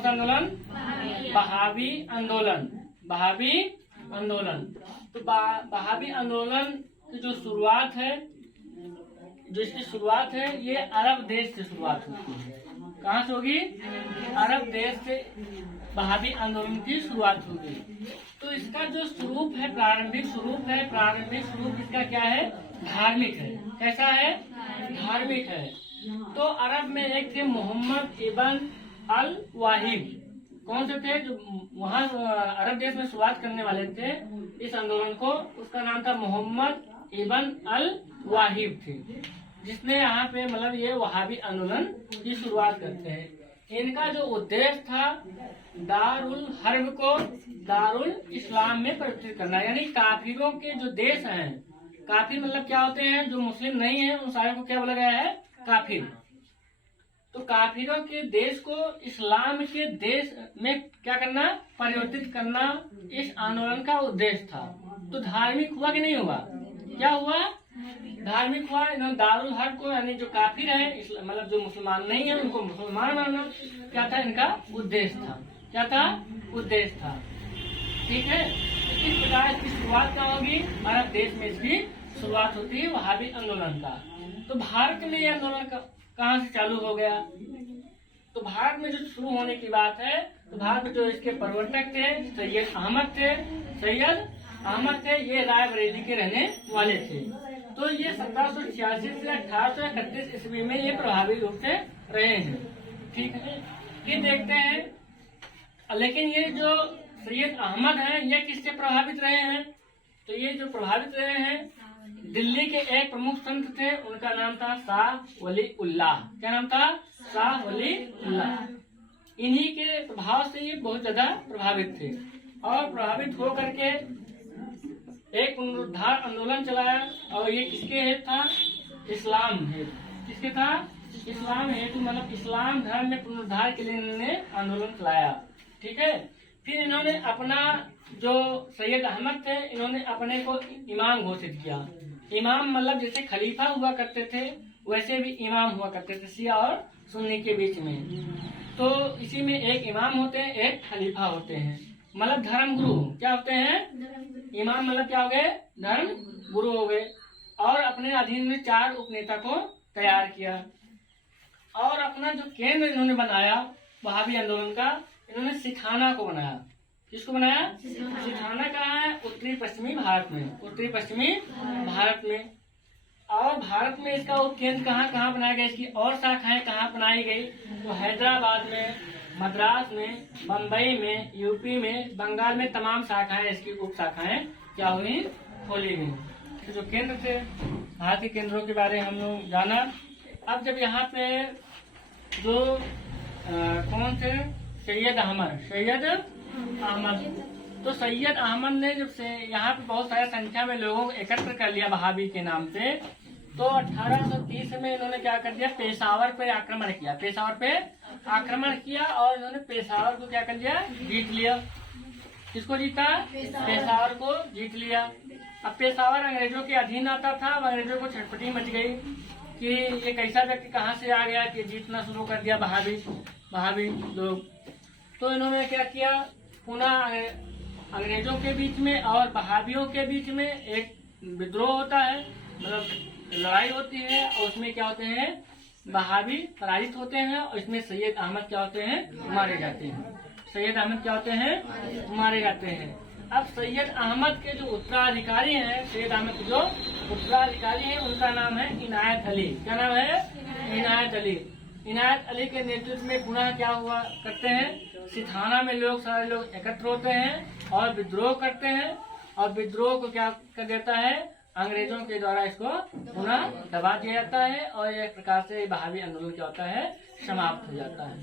कौन सा आंदोलन? वहाबी आंदोलन। वहाबी आंदोलन। तो वहाबी आंदोलन की जो शुरुआत है, जो इसकी शुरुआत है, ये अरब देश से शुरुआत होती है। कहाँ से होगी? अरब देश से वहाबी आंदोलन की शुरुआत होगी। तो इसका जो स्वरूप है, प्रारंभिक स्वरूप इसका क्या है? धार्मिक है। कैसा है? धार्मिक है। तो अरब में एक थे मोहम्मद इब्न अल वाहिब। कौन से थे? जो वहाँ अरब देश में शुरुआत करने वाले थे इस आंदोलन को, उसका नाम था मोहम्मद इब्न अल वाहिब थे, जिसने यहाँ पे मतलब ये वहाबी आंदोलन की शुरुआत करते हैं। इनका जो उद्देश्य था दारुल हर्ब को दारुल इस्लाम में परिवर्तित करना, यानी काफिरों के जो देश हैं, काफिर मतलब क्या होते हैं? जो मुस्लिम नहीं है उन सारे को क्या बोला गया है? काफिर। तो काफिरों के देश को इस्लाम के देश में क्या करना? परिवर्तित करना इस आंदोलन का उद्देश्य था। तो धार्मिक हुआ कि नहीं हुआ? क्या हुआ? धार्मिक हुआ। इन्होंने दारुल हर्ब को, यानी जो काफिर है मतलब जो मुसलमान नहीं है उनको मुसलमान मानना क्या था? इनका उद्देश्य था। क्या था? उद्देश्य था। ठीक है। इस प्रकार इसकी शुरुआत क्या होगी? अरब देश में इसकी शुरुआत होती है वहाबी आंदोलन का। तो भारत में यह आंदोलन कहाँ से चालू हो गया? तो भारत में जो शुरू होने की बात है, तो भारत में जो इसके प्रवर्तक थे सैयद अहमद थे। ये रायबरेली के रहने वाले थे। तो ये 1786 से 1831 ईस्वी में ये प्रभावी रूप से रहे हैं। ठीक है। ये देखते हैं। लेकिन ये जो सैयद अहमद हैं, ये किससे प्रभावित रहे हैं? तो ये जो प्रभावित रहे हैं, दिल्ली के एक प्रमुख संत थे, उनका नाम था शाह वली उल्लाह। क्या नाम था? शाह वली उल्लाह। इन्हीं के प्रभाव से ये बहुत ज्यादा प्रभावित थे और प्रभावित हो करके एक पुनरुद्धार आंदोलन चलाया। और ये किसके हेतु था? इस्लाम हेतु। किसके था? इस्लाम हेतु, मतलब इस्लाम धर्म में पुनरुद्धार के लिए इन्होंने आंदोलन चलाया। ठीक है। फिर इन्होंने अपना जो सैयद अहमद थे, इन्होंने अपने को इमाम घोषित किया। इमाम मतलब जैसे खलीफा हुआ करते थे वैसे भी इमाम हुआ करते थे शिया और सुन्नी के बीच में। तो इसी में एक इमाम होते हैं, एक खलीफा होते हैं, मतलब धर्म गुरु। क्या होते हैं? इमाम मतलब क्या हो गए? धर्म गुरु हो गए। और अपने अधीन में 4 उपनेता को तैयार किया और अपना जो केंद्र इन्होंने बनाया वहाबी आंदोलन का, इन्होंने सिखाना को बनाया। किसको बनाया? सिखाना कहाँ है? उत्तरी पश्चिमी भारत में। उत्तरी पश्चिमी भारत में। और भारत में इसका उपकेंद्र कहाँ बनाया गया? इसकी और शाखाएं कहाँ बनाई गई? तो हैदराबाद में, मद्रास में, बम्बई में, यूपी में, बंगाल में तमाम शाखाएं, इसकी उप शाखाएं क्या हुई? खोली गई। तो जो केंद्र थे, भारतीय केंद्रों के बारे में हम लोग जाना। अब जब यहाँ पे जो कौन थे? सैयद अहमद। तो सैयद अहमद ने जब से यहाँ पे बहुत सारी संख्या में लोगों को एकत्र कर लिया वहाबी के नाम से, तो 1830 में इन्होंने क्या कर दिया? पेशावर पे आक्रमण किया और इन्होंने पेशावर को क्या कर लिया? जीत लिया। किसको जीता? पेशावर को जीत लिया। अब पेशावर अंग्रेजों के अधीन आता था। अब अंग्रेजों को छटपटी मच गई कि ये कैसा व्यक्ति कहाँ से आ गया कि जीतना शुरू कर दिया वहाबी लोग। तो इन्होंने क्या किया? पुनः अंग्रेजों के बीच में और वहाबियों के बीच में एक विद्रोह होता है, मतलब लड़ाई होती है और उसमें क्या होते हैं? वहाबी पराजित होते हैं और इसमें सैयद अहमद क्या होते हैं? मारे जाते हैं। अब सैयद अहमद के जो उत्तराधिकारी हैं, सैयद अहमद के जो उत्तराधिकारी हैं, उनका नाम है इनायत अली। क्या नाम है? इनायत अली के नेतृत्व में पुनः क्या हुआ करते हैं? सिखाना में सारे लोग एकत्र होते हैं और विद्रोह करते हैं। और विद्रोह को क्या कर देता है? अंग्रेजों के द्वारा इसको पुनः दबा दिया जाता है और एक प्रकार से वहाबी आंदोलन क्या होता है? समाप्त हो जाता है।